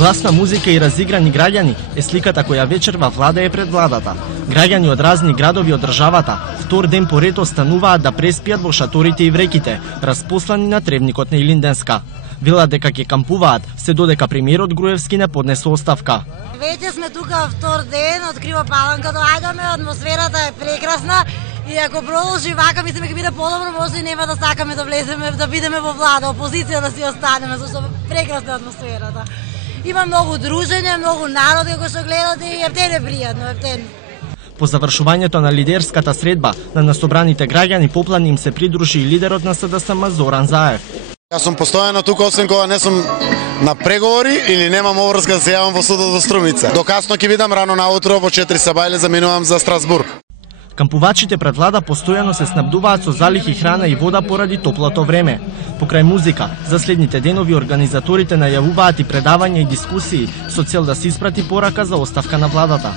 Гласна музика и разиграни граѓани е сликата која вечерва владее пред владата. Граѓани од разни градови од државата втор ден поред остануваат да преспијат во шаторите и вреките, распослани на тревникот на Илинденска. Велат дека ќе кампуваат, се додека премиерот Груевски не поднесе оставка. Веќе сме тука втор ден, од Крива Паланка доаѓаме, атмосферата е прекрасна и ако продолжи вака, мислиме ќе биде подобро, може и нема да сакаме да влеземе, да бидеме во влада, опозиција да си останеме, зашто прекрасна атмосферата. Има многу дружење, многу народ кој што гледате и ептен е пријатно, ептен. По завршувањето на лидерската средба на насобраните граѓани поплани им се придружи и лидерот на СДСМ Зоран Заев. Јас сум постојано тука, освен кога не сум на преговори или немам обврска да се јавам во судот во Струмица. До касно ќе бидам, рано наутро во 4 сабајле заминувам за Страсбург. Кампувачите пред влада постојано се снабдуваат со залихи храна и вода поради топлото време. Покрај музика, за следните денови организаторите најавуваат и предавања и дискусии со цел да се испрати порака за оставка на владата.